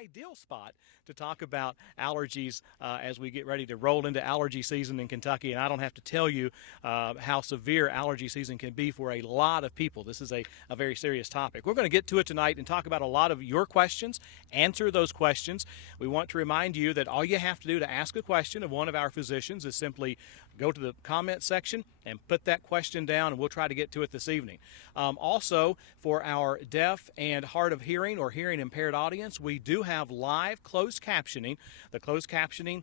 Ideal spot to talk about allergies as we get ready to roll into allergy season in Kentucky. And I don't have to tell you how severe allergy season can be for a lot of people. This is a very serious topic. We're going to get to it tonight and talk about a lot of your questions, answer those questions. We want to remind you that all you have to do to ask a question of one of our physicians is simply go to the comment section and put that question down, and we'll try to get to it this evening. Also, for our deaf and hard of hearing or hearing impaired audience, we do have live closed captioning. The closed captioning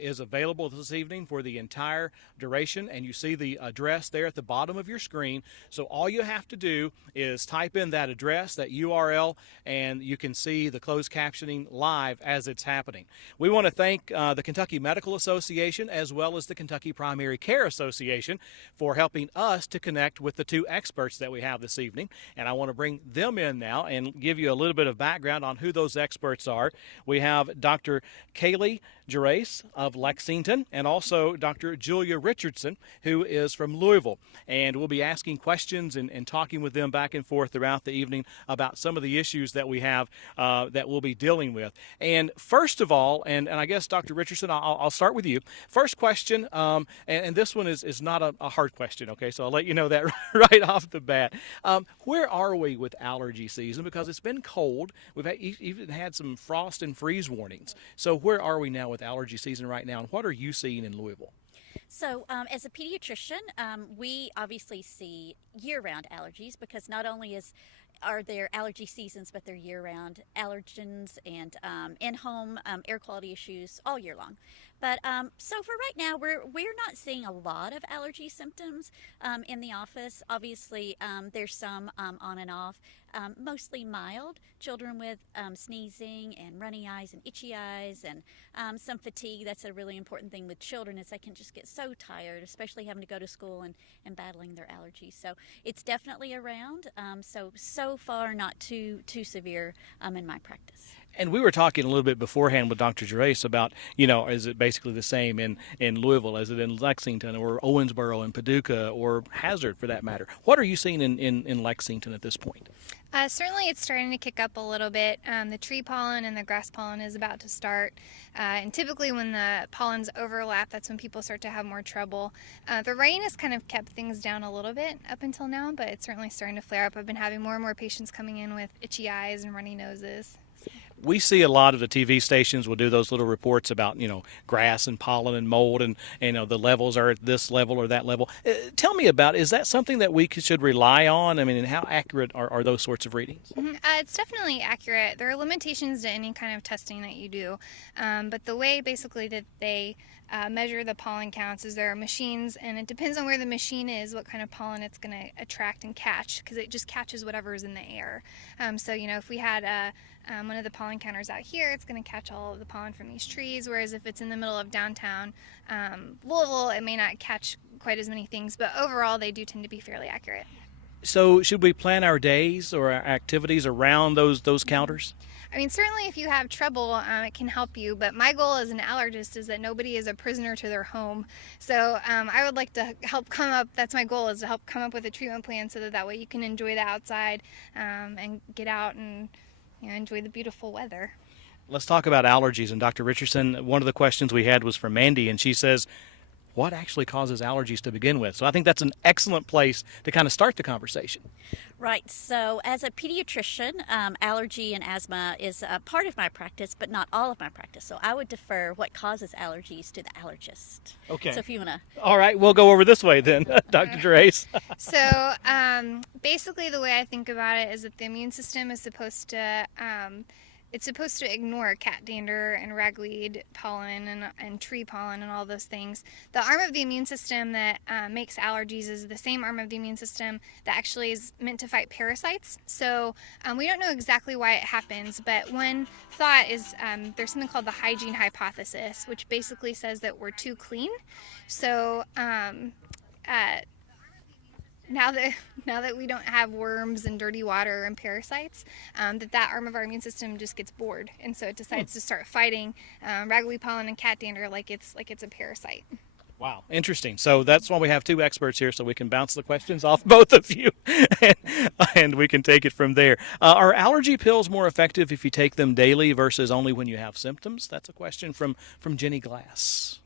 is available this evening for the entire duration, and you see the address there at the bottom of your screen. So all you have to do is type in that address, that URL, and you can see the closed captioning live as it's happening. We want to thank the Kentucky Medical Association as well as the Kentucky Primary Care Association for helping us to connect with the two experts that we have this evening. And I want to bring them in now and give you a little bit of background on who those experts are. We have Dr. Kaylee Gerace of Lexington and also Dr. Julia Richardson, who is from Louisville. And we'll be asking questions and talking with them back and forth throughout the evening about some of the issues that we have that we'll be dealing with. And first of all, and I guess Dr. Richardson, I'll start with you. First question, and this one is not a hard question, okay? So I'll let you know that right off the bat. Where are we with allergy season? Because it's been cold. We've even had some frost and freeze warnings. So where are we now with allergy season right now, and what are you seeing in Louisville? So as a pediatrician, we obviously see year-round allergies because not only are there allergy seasons, but they're year-round allergens and in-home air quality issues all year long. But so for right now, we're not seeing a lot of allergy symptoms in the office. Obviously, there's some on and off, mostly mild. Children with sneezing and runny eyes and itchy eyes and some fatigue. That's a really important thing with children is they can just get so tired, especially having to go to school and battling their allergies. So it's definitely around. So far, not too severe in my practice. And we were talking a little bit beforehand with Dr. Gerace about, is it basically the same in Louisville as it in Lexington or Owensboro and Paducah or Hazard for that matter? What are you seeing in Lexington at this point? Certainly it's starting to kick up a little bit. The tree pollen and the grass pollen is about to start. And typically when the pollens overlap, that's when people start to have more trouble. The rain has kind of kept things down a little bit up until now, but it's certainly starting to flare up. I've been having more and more patients coming in with itchy eyes and runny noses. We see a lot of the TV stations will do those little reports about, grass and pollen and mold and, the levels are at this level or that level. Tell me about, is that something that we should rely on? I mean, and how accurate are those sorts of readings? Mm-hmm. It's definitely accurate. There are limitations to any kind of testing that you do, but the way basically that they measure the pollen counts is there are machines, and it depends on where the machine is, what kind of pollen it's going to attract and catch, because it just catches whatever is in the air. So, if we had one of the pollen counters out here, it's going to catch all of the pollen from these trees, whereas if it's in the middle of downtown Louisville, it may not catch quite as many things, but overall they do tend to be fairly accurate. So should we plan our days or our activities around those counters? I mean, certainly if you have trouble, it can help you, but my goal as an allergist is that nobody is a prisoner to their home. So I would like to help that's my goal, is to help come up with a treatment plan so that way you can enjoy the outside and get out and enjoy the beautiful weather. Let's talk about allergies. And Dr. Richardson, one of the questions we had was from Mandy, and she says, what actually causes allergies to begin with? So I think that's an excellent place to kind of start the conversation. Right. So as a pediatrician, allergy and asthma is a part of my practice, but not all of my practice. So I would defer what causes allergies to the allergist. Okay. So if you want to. All right. We'll go over this way then, Dr. Gerace. So basically the way I think about it is that the immune system is supposed to ignore cat dander and ragweed pollen and tree pollen and all those things. The arm of the immune system that makes allergies is the same arm of the immune system that actually is meant to fight parasites. So we don't know exactly why it happens, but one thought is there's something called the hygiene hypothesis, which basically says that we're too clean. So now that we don't have worms and dirty water and parasites, that arm of our immune system just gets bored, and so it decides to start fighting ragweed pollen and cat dander like it's a parasite. Wow, interesting. So that's why we have two experts here, so we can bounce the questions off both of you, and we can take it from there. Are allergy pills more effective if you take them daily versus only when you have symptoms? That's a question from Jenny Glass.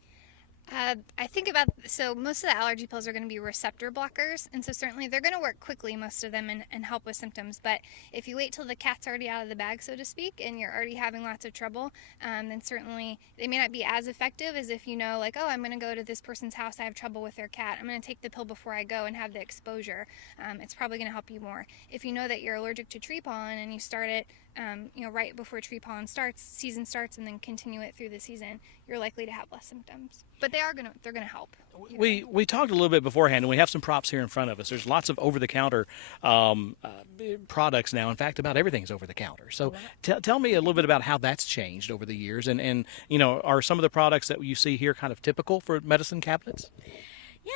I think about, so most of the allergy pills are going to be receptor blockers, and so certainly they're going to work quickly, most of them, and help with symptoms. But if you wait till the cat's already out of the bag, so to speak, and you're already having lots of trouble, then certainly they may not be as effective as if you know, like, oh, I'm going to go to this person's house, I have trouble with their cat, I'm going to take the pill before I go and have the exposure. It's probably going to help you more. If you know that you're allergic to tree pollen and you start it right before tree pollen season starts, and then continue it through the season, you're likely to have less symptoms. But they're gonna help. We talked a little bit beforehand, and we have some props here in front of us. There's lots of over-the-counter products now. In fact, about everything's over-the-counter. So tell me a little bit about how that's changed over the years, and are some of the products that you see here kind of typical for medicine cabinets?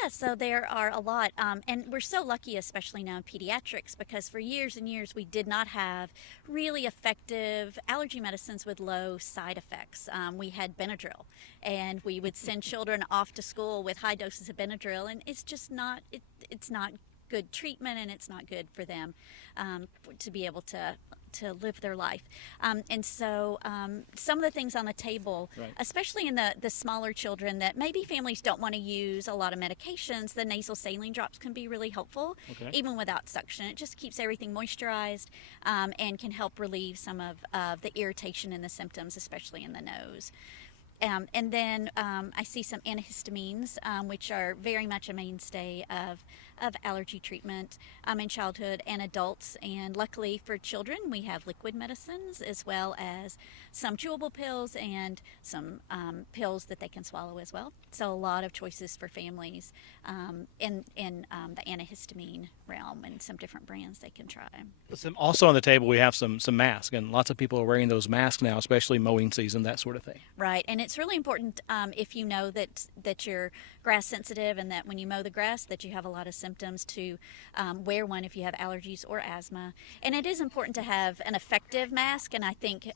Yeah, so there are a lot, and we're so lucky, especially now in pediatrics, because for years and years we did not have really effective allergy medicines with low side effects. We had Benadryl, and we would send children off to school with high doses of Benadryl, and it's just not, it's not good treatment, and it's not good for them to be able to live their life. And so some of the things on the table, right, especially in the smaller children that maybe families don't want to use a lot of medications, the nasal saline drops can be really helpful, okay, even without suction. It just keeps everything moisturized and can help relieve some of the irritation and the symptoms, especially in the nose. And then I see some antihistamines, which are very much a mainstay of allergy treatment in childhood and adults. And luckily for children, we have liquid medicines as well as some chewable pills and some pills that they can swallow as well. So a lot of choices for families in the antihistamine realm, and some different brands they can try. Also on the table, we have some masks, and lots of people are wearing those masks now, especially mowing season, that sort of thing. Right, and it's really important if you know that you're grass sensitive, and that when you mow the grass that you have a lot of symptoms, to wear one if you have allergies or asthma. And it is important to have an effective mask, and I think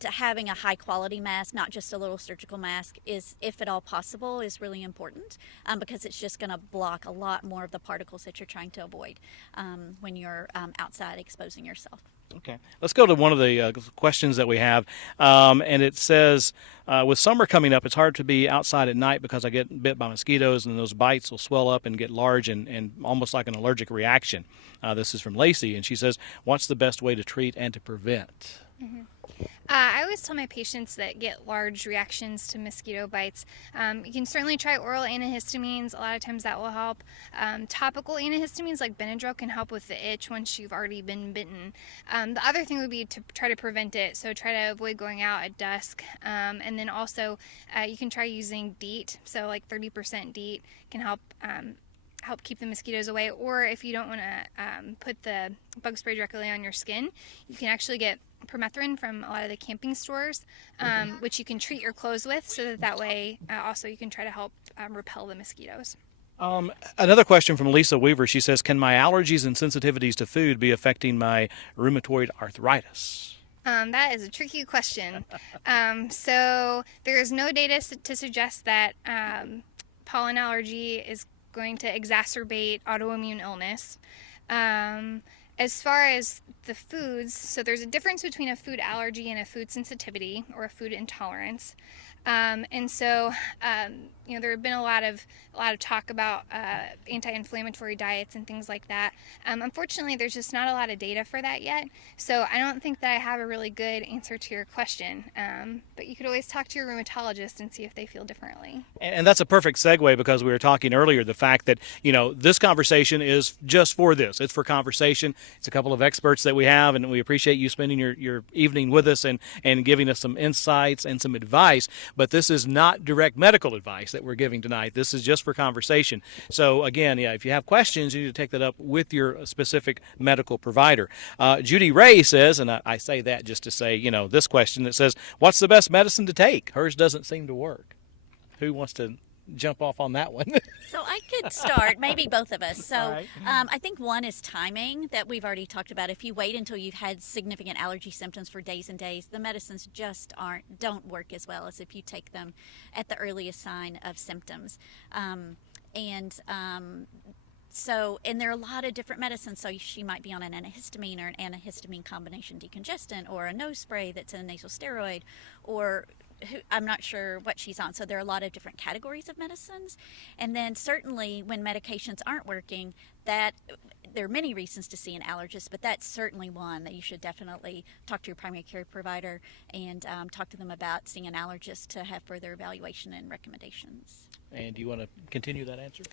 to having a high quality mask, not just a little surgical mask, is, if at all possible, is really important because it's just going to block a lot more of the particles that you're trying to avoid when you're outside exposing yourself. Okay, let's go to one of the questions that we have, and it says, with summer coming up, it's hard to be outside at night because I get bit by mosquitoes, and those bites will swell up and get large and almost like an allergic reaction. This is from Lacey, and she says, what's the best way to treat and to prevent? Mm-hmm. I always tell my patients that get large reactions to mosquito bites, you can certainly try oral antihistamines. A lot of times that will help. Topical antihistamines like Benadryl can help with the itch once you've already been bitten. The other thing would be to try to prevent it, so try to avoid going out at dusk. And then also you can try using DEET, so like 30% DEET can help keep the mosquitoes away. Or if you don't want to put the bug spray directly on your skin, you can actually get permethrin from a lot of the camping stores, which you can treat your clothes with, so that way also you can try to help repel the mosquitoes. Another question from Lisa Weaver. She says, can my allergies and sensitivities to food be affecting my rheumatoid arthritis? That is a tricky question. So there is no data to suggest that pollen allergy is going to exacerbate autoimmune illness. As far as the foods, so there's a difference between a food allergy and a food sensitivity or a food intolerance. And so, there have been a lot of talk about anti-inflammatory diets and things like that. Unfortunately, there's just not a lot of data for that yet. So I don't think that I have a really good answer to your question. But you could always talk to your rheumatologist and see if they feel differently. And that's a perfect segue, because we were talking earlier, the fact that, this conversation is just for this. It's for conversation. It's a couple of experts that we have, and we appreciate you spending your evening with us and giving us some insights and some advice. But this is not direct medical advice that we're giving tonight. This is just for conversation. So again, if you have questions, you need to take that up with your specific medical provider. Judy Ray says, and I say that just to say, this question that says, what's the best medicine to take? Hers doesn't seem to work. Who wants to jump off on that one? So I could start, maybe both of us. So right. I think one is timing, that we've already talked about. If you wait until you've had significant allergy symptoms for days and days, the medicines just don't work as well as if you take them at the earliest sign of symptoms. So, and there are a lot of different medicines. So she might be on an antihistamine or an antihistamine combination decongestant or a nose spray that's a nasal steroid, or I'm not sure what she's on. So there are a lot of different categories of medicines. And then certainly when medications aren't working, that there are many reasons to see an allergist, but that's certainly one that you should definitely talk to your primary care provider and talk to them about seeing an allergist to have further evaluation and recommendations. And do you want to continue that answer?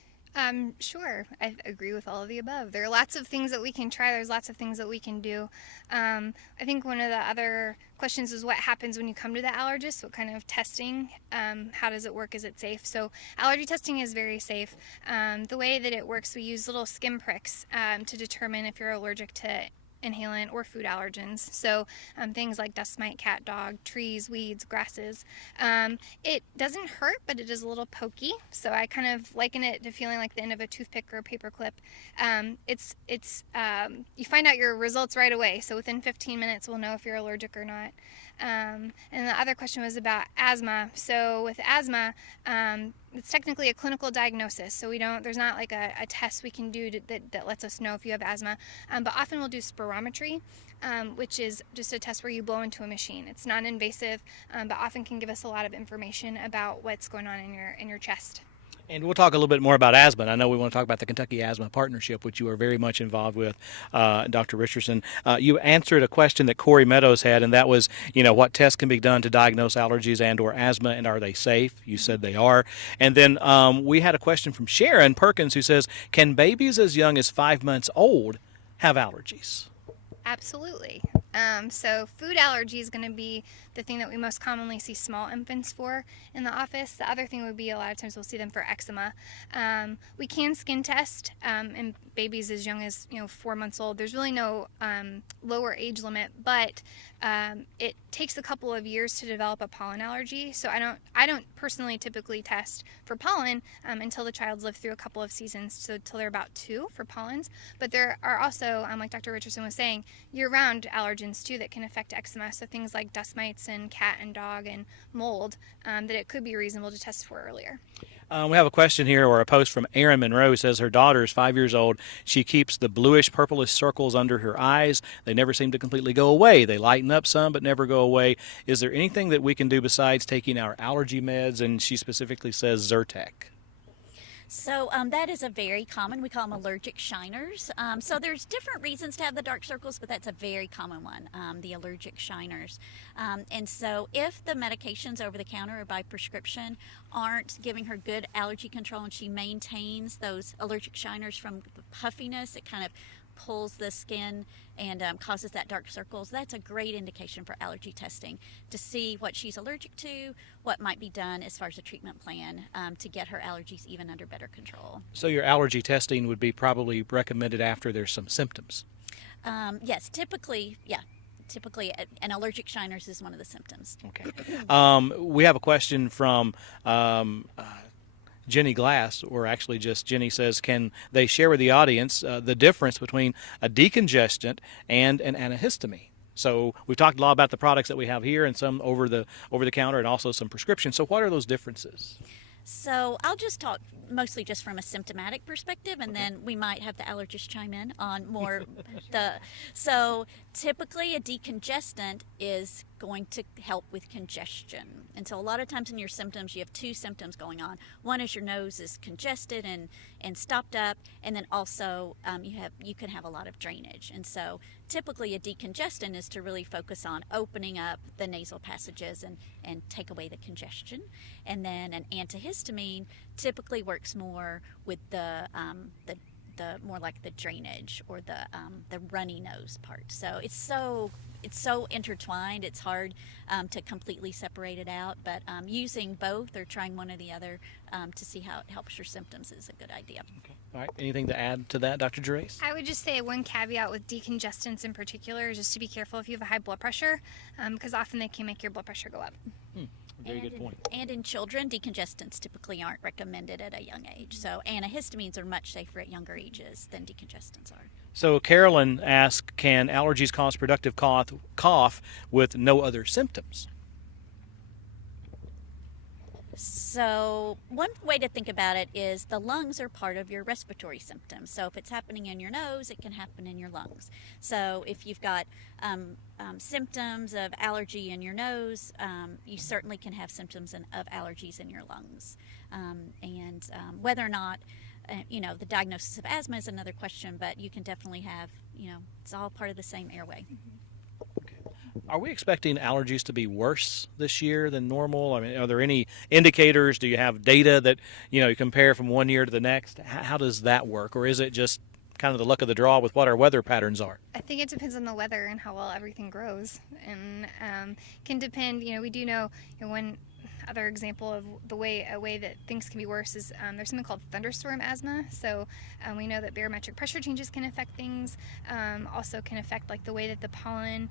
Sure. I agree with all of the above. There are lots of things that we can try. There's lots of things that we can do. I think one of the other questions is what happens when you come to the allergist? What kind of testing? How does it work? Is it safe? So allergy testing is very safe. The way that it works, we use little skin pricks to determine if you're allergic to inhalant or food allergens. So things like dust mite, cat, dog, trees, weeds, grasses. It doesn't hurt, but it is a little pokey. So I kind of liken it to feeling like the end of a toothpick or a paper clip. You find out your results right away. So within 15 minutes, we'll know if you're allergic or not. And the other question was about asthma. So with asthma, it's technically a clinical diagnosis. So there's not like a test we can do that lets us know if you have asthma. But often we'll do spirometry, which is just a test where you blow into a machine. It's non-invasive, but often can give us a lot of information about what's going on in your chest. And we'll talk a little bit more about asthma. I know we want to talk about the Kentucky Asthma Partnership, which you are very much involved with, Dr. Richardson. You answered a question that Corey Meadows had, and that was, what tests can be done to diagnose allergies and or asthma, and are they safe? You said they are. And then we had a question from Sharon Perkins who says, can babies as young as 5 months old have allergies? Absolutely. So food allergy is going to be the thing that we most commonly see small infants for in the office. The other thing would be a lot of times we'll see them for eczema. We can skin test in babies as young as 4 months old. There's really no lower age limit, but it takes a couple of years to develop a pollen allergy. So I don't personally typically test for pollen until the child's lived through a couple of seasons, so till they're about 2 for pollens. But there are also, like Dr. Richardson was saying, year-round allergens too that can affect eczema. So things like dust mites and cat and dog and mold that it could be reasonable to test for earlier. We have a question here, or a post from Erin Monroe, who says her daughter is 5 years old. She keeps the bluish purplish circles under her eyes. They never seem to completely go away. They lighten up some but never go away. Is there anything that we can do besides taking our allergy meds? And she specifically says Zyrtec. So that is a very common, we call them allergic shiners. So there's different reasons to have the dark circles, but that's a very common one, the allergic shiners. And so if the medications over the counter or by prescription aren't giving her good allergy control and she maintains those allergic shiners from the puffiness, it kind of pulls the skin and causes that dark circles, that's a great indication for allergy testing to see what she's allergic to, what might be done as far as a treatment plan to get her allergies even under better control. So your allergy testing would be probably recommended after there's some symptoms. Yes, typically, an allergic shiners is one of the symptoms. Okay. We have a question from Jenny Glass, or actually just Jenny says, can they share with the audience the difference between a decongestant and an antihistamine? So we've talked a lot about the products that we have here and some over the counter and also some prescriptions. So what are those differences? So I'll just talk mostly just from a symptomatic perspective, and then we might have the allergist chime in on more. So typically a decongestant is going to help with congestion. And so a lot of times in your symptoms, you have 2 symptoms going on. One is your nose is congested and stopped up, and then also you can have a lot of drainage. And so typically a decongestant is to really focus on opening up the nasal passages and take away the congestion. And then an antihistamine typically works more with the more like the drainage or the runny nose part. So it's so intertwined. It's hard to completely separate it out. But using both or trying one or the other to see how it helps your symptoms is a good idea. Okay. All right. Anything to add to that, Dr. Gerace? I would just say one caveat with decongestants in particular is just to be careful if you have a high blood pressure, because often they can make your blood pressure go up. Very good point. And in children, decongestants typically aren't recommended at a young age. So antihistamines are much safer at younger ages than decongestants are. So Carolyn asked, can allergies cause productive cough with no other symptoms? So, one way to think about it is the lungs are part of your respiratory symptoms. So, if it's happening in your nose, it can happen in your lungs. So, if you've got symptoms of allergy in your nose, you certainly can have symptoms of allergies in your lungs. Whether or not, the diagnosis of asthma is another question, but you can definitely have, it's all part of the same airway. Are we expecting allergies to be worse this year than normal? I mean, are there any indicators? Do you have data that, you compare from one year to the next? How does that work? Or is it just kind of the luck of the draw with what our weather patterns are? I think it depends on the weather and how well everything grows, and can depend. We do know, one other example of a way that things can be worse is there's something called thunderstorm asthma. So we know that barometric pressure changes can affect things. Also can affect like the way that the pollen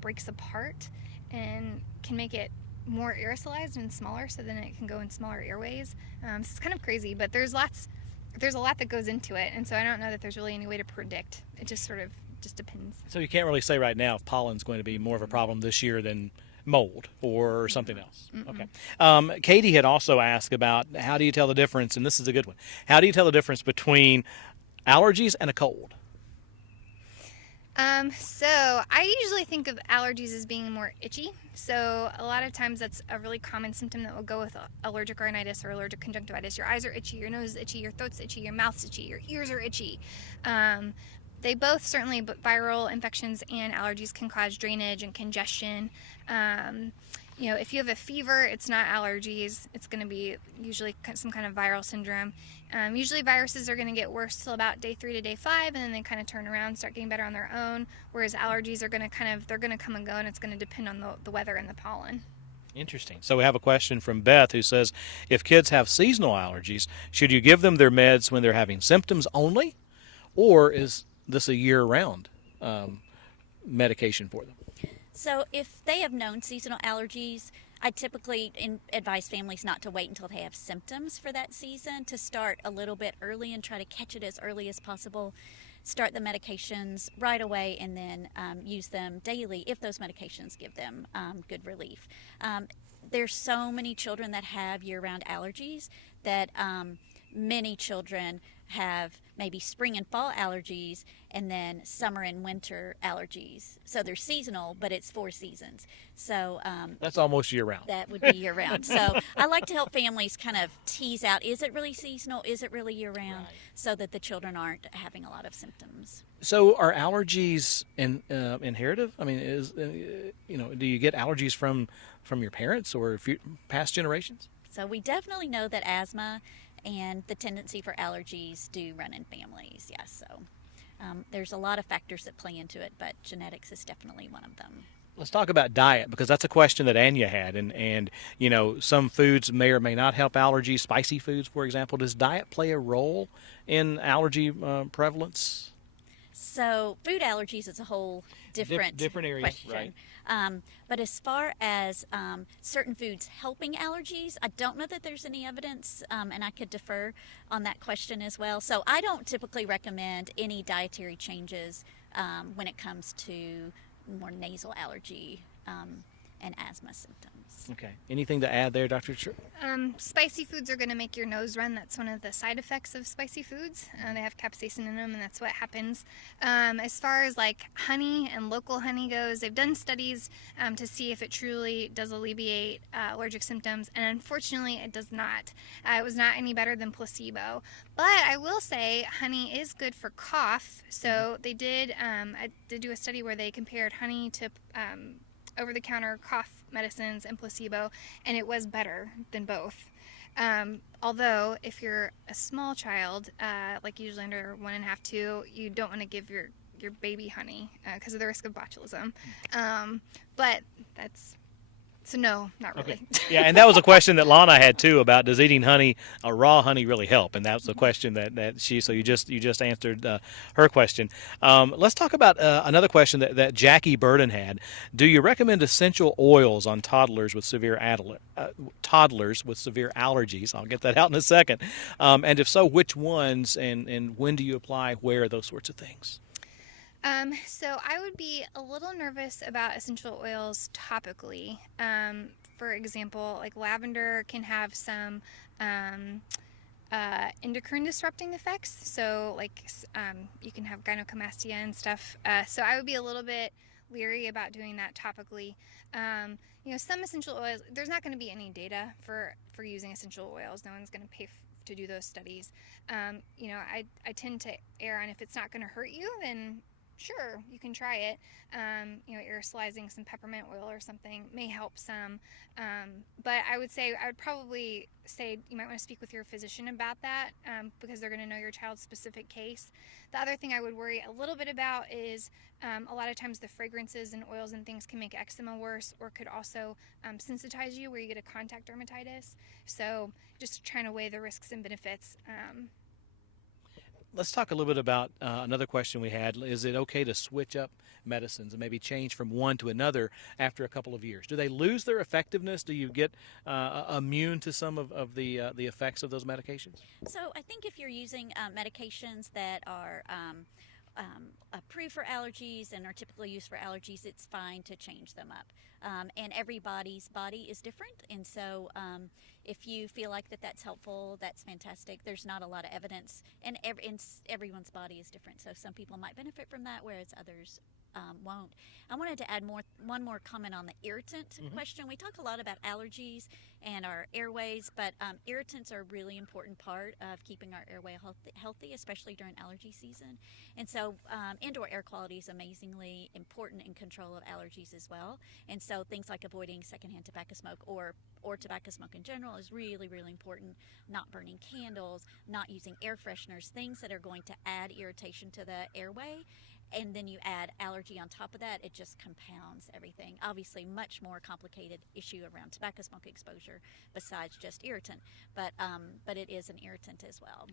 breaks apart and can make it more aerosolized and smaller, so then it can go in smaller airways. So it's kind of crazy, but there's a lot that goes into it, and so I don't know that there's really any way to predict. It just sort of just depends. So you can't really say right now if pollen's going to be more of a problem this year than mold or something else. Okay. Katie had also asked about how do you tell the difference, and this is a good one. How do you tell the difference between allergies and a cold? So I usually think of allergies as being more itchy. So a lot of times that's a really common symptom that will go with allergic rhinitis or allergic conjunctivitis. Your eyes are itchy, your nose is itchy, your throat's itchy, your mouth's itchy, your ears are itchy. They both certainly, but viral infections and allergies can cause drainage and congestion. If you have a fever, it's not allergies. It's going to be usually some kind of viral syndrome. Usually viruses are going to get worse till about day 3 to day 5, and then they kind of turn around, start getting better on their own, whereas allergies are going to they're going to come and go, and it's going to depend on the weather and the pollen. Interesting. So we have a question from Beth who says, if kids have seasonal allergies, should you give them their meds when they're having symptoms only, or is this a year-round medication for them? So if they have known seasonal allergies, I typically advise families not to wait until they have symptoms for that season, to start a little bit early and try to catch it as early as possible. Start the medications right away, and then use them daily if those medications give them good relief. There's so many children that have year-round allergies that many children have maybe spring and fall allergies and then summer and winter allergies. So they're seasonal, but it's 4 seasons. So that's almost year-round. That would be year-round. So I like to help families kind of tease out, is it really seasonal? Is it really year-round? Right. So that the children aren't having a lot of symptoms. So are allergies inherited? I mean, do you get allergies from your parents or past generations? So we definitely know that asthma and the tendency for allergies do run in families, yes. So there's a lot of factors that play into it, but genetics is definitely one of them. Let's talk about diet, because that's a question that Anya had, and some foods may or may not help allergies. Spicy foods, for example. Does diet play a role in allergy prevalence? So food allergies is a whole different area, question. Right. But as far as certain foods helping allergies, I don't know that there's any evidence, and I could defer on that question as well. So I don't typically recommend any dietary changes when it comes to more nasal allergy and asthma symptoms. Okay. Anything to add there, Dr. Tripp? Spicy foods are going to make your nose run. That's one of the side effects of spicy foods. They have capsaicin in them, and that's what happens. As far as like honey and local honey goes, they've done studies to see if it truly does alleviate allergic symptoms, and unfortunately it does not. It was not any better than placebo. But I will say honey is good for cough. So they did do a study where they compared honey to over-the-counter cough medicines and placebo, and it was better than both. Although if you're a small child, like usually under 1.5, 2, you don't want to give your baby honey because of the risk of botulism. But that's So no, not really. Okay. Yeah, and that was a question that Lana had too about does eating honey, raw honey, really help? And that was the question that she. So you just answered her question. Let's talk about another question that Jackie Burden had. Do you recommend essential oils on toddlers with severe allergies? I'll get that out in a second. And if so, which ones and when do you apply? Where, those sorts of things? So I would be a little nervous about essential oils topically for example, like lavender can have some endocrine disrupting effects. So like you can have gynecomastia and stuff. So I would be a little bit leery about doing that topically. Some essential oils, there's not going to be any data for using essential oils. No one's going to pay to do those studies. I tend to err on, if it's not going to hurt you, then sure, you can try it. Aerosolizing some peppermint oil or something may help some. But I would probably say you might want to speak with your physician about that, because they're going to know your child's specific case. The other thing I would worry a little bit about is a lot of times the fragrances and oils and things can make eczema worse, or could also sensitize you where you get a contact dermatitis. So just trying to weigh the risks and benefits. Let's talk a little bit about another question we had. Is it okay to switch up medicines and maybe change from one to another after a couple of years? Do they lose their effectiveness? Do you get immune to some of the effects of those medications? So I think if you're using medications that are approved for allergies and are typically used for allergies, it's fine to change them up. And everybody's body is different, and so if you feel like that's helpful, that's fantastic. There's not a lot of evidence, and everyone's body is different, so some people might benefit from that, whereas others won't. I wanted to add one more comment on the irritant question. We talk a lot about allergies and our airways, but irritants are a really important part of keeping our airway healthy, especially during allergy season. And so indoor air quality is amazingly important in control of allergies as well. And so things like avoiding secondhand tobacco smoke or tobacco smoke in general is really, really important. Not burning candles, not using air fresheners, things that are going to add irritation to the airway. And then you add allergy on top of that, it just compounds everything. Obviously, much more complicated issue around tobacco smoke exposure besides just irritant, but it is an irritant as well.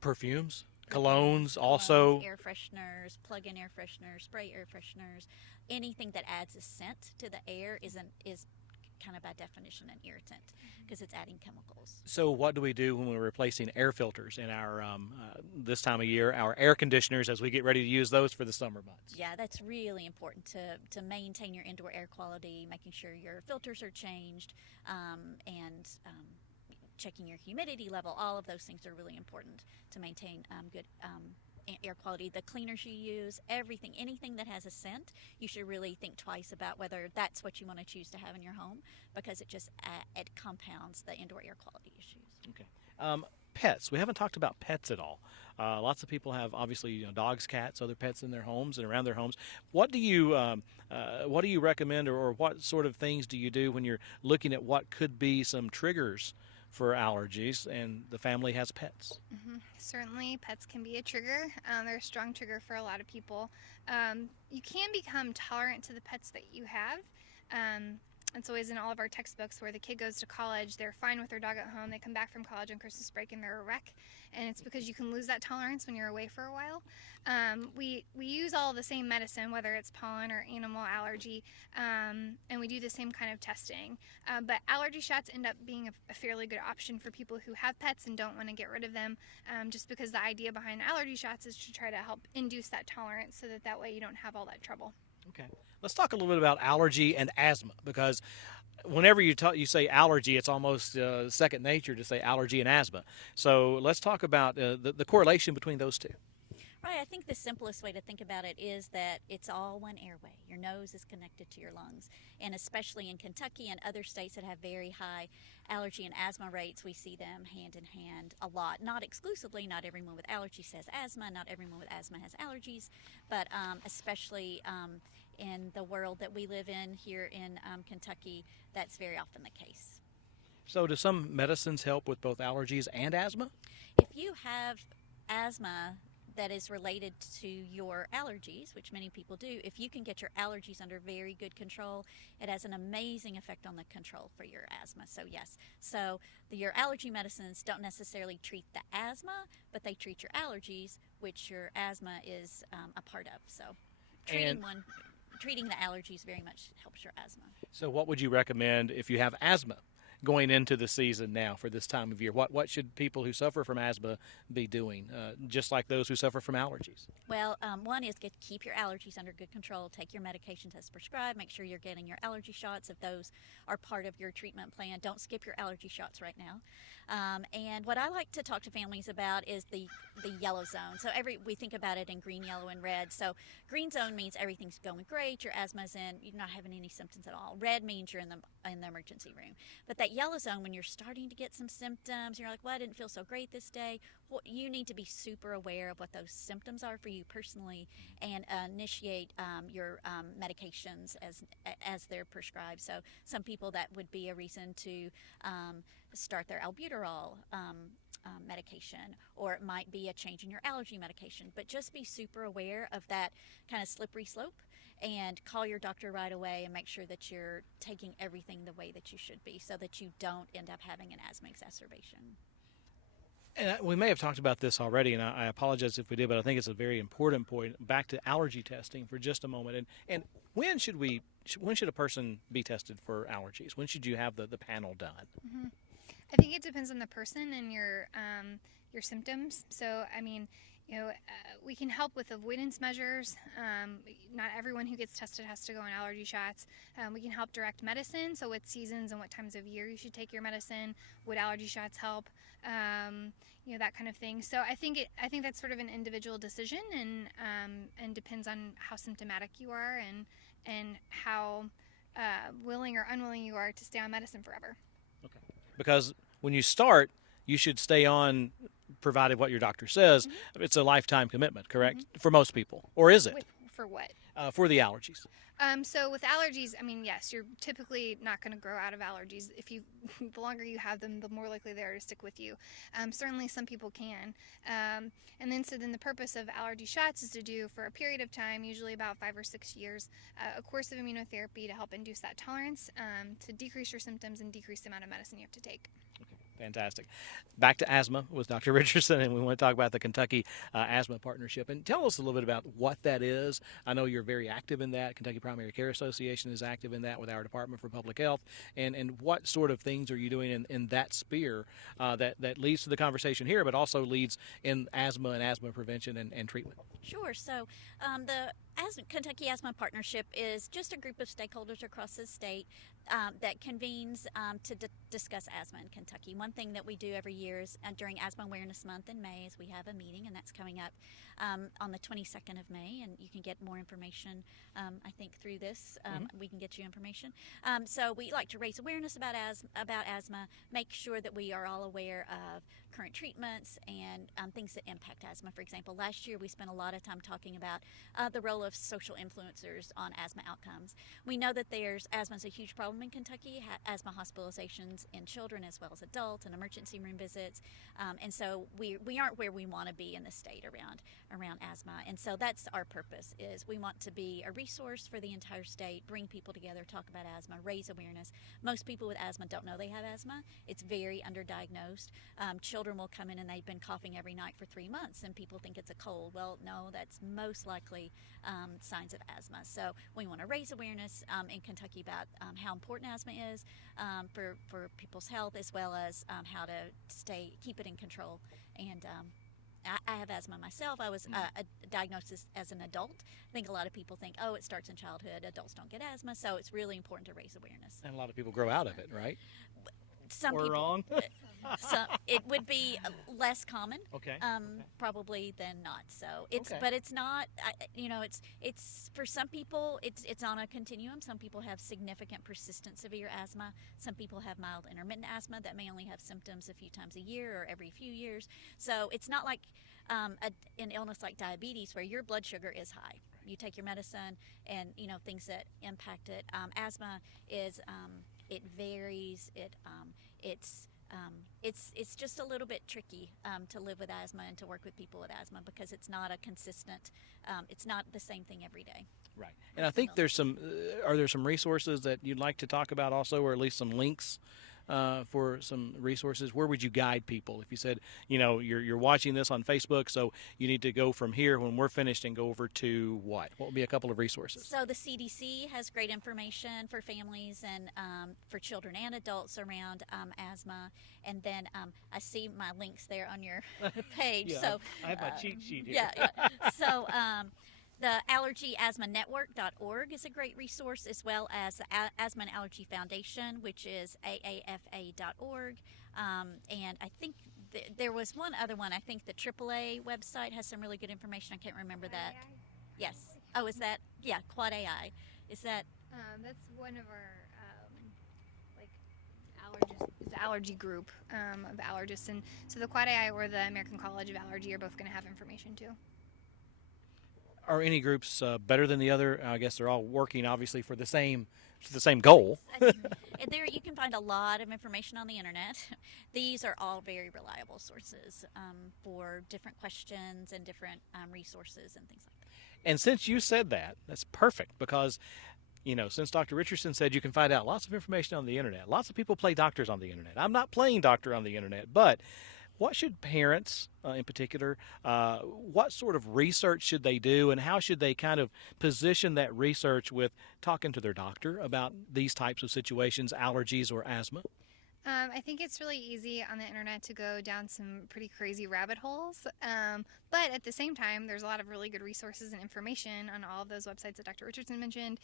Perfumes, colognes, also. Air fresheners, plug-in air fresheners, spray air fresheners, anything that adds a scent to the air is kind of by definition an irritant because it's adding chemicals. So what do we do when we're replacing air filters in our this time of year, our air conditioners, as we get ready to use those for the summer months? Yeah, that's really important to maintain your indoor air quality, making sure your filters are changed, and checking your humidity level. All of those things are really important to maintain good air quality. The cleaners you use, anything that has a scent, you should really think twice about whether that's what you want to choose to have in your home, because it compounds the indoor air quality issues. Okay. Pets. We haven't talked about pets at all. Lots of people have, obviously, dogs, cats, other pets in their homes and around their homes. What do you recommend, or what sort of things do you do when you're looking at what could be some triggers for allergies and the family has pets? Certainly, pets can be a trigger. They're a strong trigger for a lot of people. You can become tolerant to the pets that you have. It's always in all of our textbooks where the kid goes to college, they're fine with their dog at home, they come back from college on Christmas break and they're a wreck, and it's because you can lose that tolerance when you're away for a while. We use all the same medicine, whether it's pollen or animal allergy, and we do the same kind of testing. But allergy shots end up being a fairly good option for people who have pets and don't want to get rid of them, just because the idea behind allergy shots is to try to help induce that tolerance so that way you don't have all that trouble. Okay. Let's talk a little bit about allergy and asthma, because whenever you say allergy, it's almost second nature to say allergy and asthma. So let's talk about the correlation between those two. Right, I think the simplest way to think about it is that it's all one airway. Your nose is connected to your lungs, and especially in Kentucky and other states that have very high allergy and asthma rates, we see them hand in hand a lot. Not exclusively, not everyone with allergies has asthma, not everyone with asthma has allergies, but especially in the world that we live in here in Kentucky, that's very often the case. So do some medicines help with both allergies and asthma? If you have asthma that is related to your allergies, which many people do, if you can get your allergies under very good control, it has an amazing effect on the control for your asthma. So yes, your allergy medicines don't necessarily treat the asthma, but they treat your allergies, which your asthma is a part of. So treating the allergies very much helps your asthma. So what would you recommend if you have asthma going into the season now for this time of year? What should people who suffer from asthma be doing, just like those who suffer from allergies? Well, one is keep your allergies under good control. Take your medications as prescribed. Make sure you're getting your allergy shots if those are part of your treatment plan. Don't skip your allergy shots right now. And what I like to talk to families about is the yellow zone. So we think about it in green, yellow, and red. So green zone means everything's going great. Your asthma's in. You're not having any symptoms at all. Red means you're in the emergency room. But that yellow zone, when you're starting to get some symptoms, you're like, well, I didn't feel so great this day. Well, you need to be super aware of what those symptoms are for you personally, and initiate your medications as they're prescribed. So some people, that would be a reason to start their albuterol medication, or it might be a change in your allergy medication. But just be super aware of that kind of slippery slope, and call your doctor right away and make sure that you're taking everything the way that you should be, so that you don't end up having an asthma exacerbation. And we may have talked about this already, and I apologize if we did, but I think it's a very important point. Back to allergy testing for just a moment. And when should a person be tested for allergies? When should you have the panel done? Mm-hmm. I think it depends on the person and your symptoms. So, I mean, we can help with avoidance measures. Not everyone who gets tested has to go on allergy shots. We can help direct medicine, so what seasons and what times of year you should take your medicine. Would allergy shots help? That kind of thing. So I think that's sort of an individual decision, and depends on how symptomatic you are, and how willing or unwilling you are to stay on medicine forever. Okay. Because when you start, you should stay on, provided what your doctor says. Mm-hmm. It's a lifetime commitment, correct? Mm-hmm. For most people. Or is it? For what? For the allergies. So with allergies, I mean, yes, you're typically not going to grow out of allergies. The longer you have them, the more likely they are to stick with you. Certainly some people can. And then the purpose of allergy shots is to do, for a period of time, usually about 5 or 6 years, a course of immunotherapy to help induce that tolerance, to decrease your symptoms and decrease the amount of medicine you have to take. Fantastic. Back to asthma with Dr. Richardson, and we want to talk about the Kentucky Asthma Partnership. And tell us a little bit about what that is. I know you're very active in that. Kentucky Primary Care Association is active in that with our Department for Public Health. And what sort of things are you doing in that sphere that leads to the conversation here, but also leads in asthma and asthma prevention and treatment? Sure. So the Kentucky Asthma Partnership is just a group of stakeholders across the state that convenes to discuss asthma in Kentucky. One thing that we do every year is during Asthma Awareness Month in May is we have a meeting, and that's coming up on the 22nd of May, and you can get more information, I think, through this. We can get you information. So we like to raise awareness about asthma, make sure that we are all aware of current treatments and things that impact asthma. For example, last year we spent a lot of time talking about the role of social influencers on asthma outcomes. We know that asthma is a huge problem in Kentucky, asthma hospitalizations in children as well as adults, and emergency room visits. And so we aren't where we want to be in the state around asthma. And so that's our purpose, is we want to be a resource for the entire state, bring people together, talk about asthma, raise awareness. Most people with asthma don't know they have asthma. It's very underdiagnosed. Children will come in and they've been coughing every night for 3 months, and people think it's a cold. Well, no, that's most likely signs of asthma. So we want to raise awareness in Kentucky about how important asthma is for people's health, as well as how to keep it in control. And I have asthma myself. I was diagnosed as an adult. I think a lot of people think, oh, it starts in childhood. Adults don't get asthma, so it's really important to raise awareness. And a lot of people grow out of it, right? Some We're people, wrong. it would be less common, okay. Probably than not. So but it's not. It's for some people. It's on a continuum. Some people have significant, persistent, severe asthma. Some people have mild, intermittent asthma that may only have symptoms a few times a year or every few years. So it's not like an illness like diabetes where your blood sugar is high. You take your medicine, and things that impact it. Asthma is. It varies. It's just a little bit tricky to live with asthma and to work with people with asthma, because it's not a consistent. It's not the same thing every day. Right. And I think there's some. Are there some resources that you'd like to talk about also, or at least some links for some resources? Where would you guide people if you said, you're watching this on Facebook, so you need to go from here when we're finished and go over to what? What would be a couple of resources? So the CDC has great information for families and for children and adults around asthma. And then I see my links there on your page. Yeah, so I have my cheat sheet here. Yeah. So the allergyasthmanetwork.org is a great resource, as well as the Asthma and Allergy Foundation, which is aafa.org. And I think there was one other one. I think the AAA website has some really good information. I can't remember that. Yes. Oh, is that? Yeah, Quad AI. Is that? That's one of our allergists. It's the allergy group of allergists, and so the Quad AI or the American College of Allergy are both going to have information too. Are any groups better than the other? I guess they're all working obviously for the same goal. There you can find a lot of information on the internet. These are all very reliable sources for different questions and different resources and things like that. And since you said that, that's perfect, because since Dr. Richardson said you can find out lots of information on the internet, lots of people play doctors on the internet. I'm not playing doctor on the internet, but what should parents, in particular, what sort of research should they do, and how should they kind of position that research with talking to their doctor about these types of situations, allergies or asthma? I think it's really easy on the internet to go down some pretty crazy rabbit holes, but at the same time, there's a lot of really good resources and information on all of those websites that Dr. Richardson mentioned.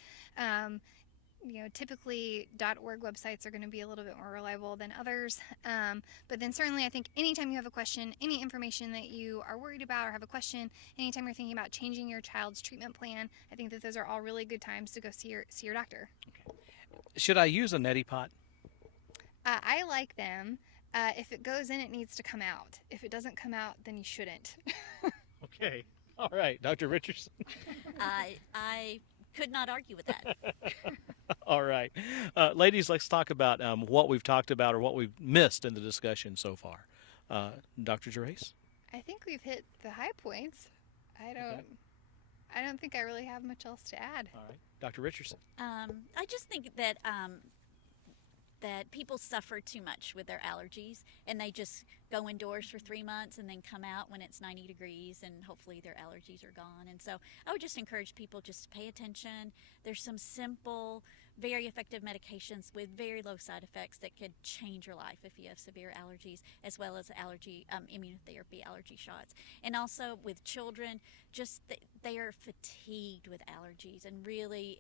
Typically .org websites are going to be a little bit more reliable than others, but then certainly I think anytime you have a question, any information that you are worried about or have a question, anytime you're thinking about changing your child's treatment plan, I think that those are all really good times to go see your doctor. Okay. Should I use a neti pot? I like them. If it goes in, it needs to come out. If it doesn't come out, then you shouldn't. Okay. All right, Dr. Richardson. I could not argue with that. All right. Ladies, let's talk about what we've talked about or what we've missed in the discussion so far. Dr. Gervais? I think we've hit the high points. I don't think I really have much else to add. All right. Dr. Richardson? I just think that that people suffer too much with their allergies, and they just go indoors for 3 months and then come out when it's 90 degrees, and hopefully their allergies are gone. And so I would just encourage people just to pay attention. There's some simple, very effective medications with very low side effects that could change your life if you have severe allergies, as well as immunotherapy allergy shots. And also with children, just they are fatigued with allergies, and really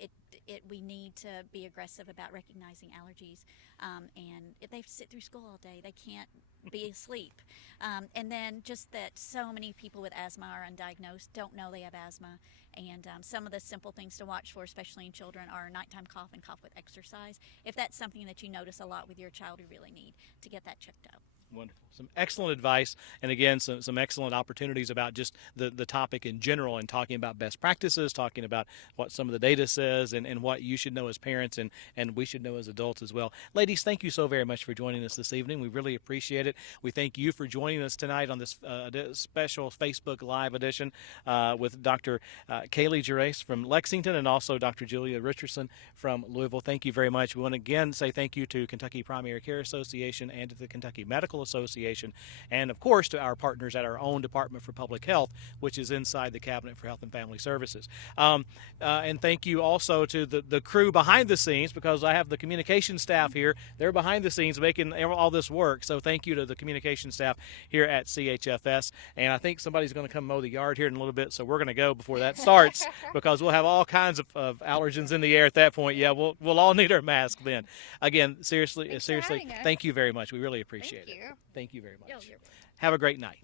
we need to be aggressive about recognizing allergies. And if they sit through school all day, they can't be asleep. And then just that so many people with asthma are undiagnosed, don't know they have asthma. And some of the simple things to watch for, especially in children, are nighttime cough and cough with exercise. If that's something that you notice a lot with your child, you really need to get that checked out. Wonderful. Some excellent advice, and again, some excellent opportunities about just the topic in general, and talking about best practices, talking about what some of the data says, and what you should know as parents, and we should know as adults as well. Ladies, thank you so very much for joining us this evening. We really appreciate it. We thank you for joining us tonight on this special Facebook Live edition with Dr. Kaylee Gervais from Lexington, and also Dr. Julia Richardson from Louisville. Thank you very much. We want to again say thank you to Kentucky Primary Care Association and to the Kentucky Medical Association, and of course to our partners at our own Department for Public Health, which is inside the Cabinet for Health and Family Services. And thank you also to the crew behind the scenes, because I have the communication staff here. They're behind the scenes making all this work. So thank you to the communication staff here at CHFS. And I think somebody's going to come mow the yard here in a little bit, so we're going to go before that starts because we'll have all kinds of allergens in the air at that point. Yeah, we'll all need our mask then. Again, seriously, thank you very much. We really appreciate it. Thank you very much. Have a great night.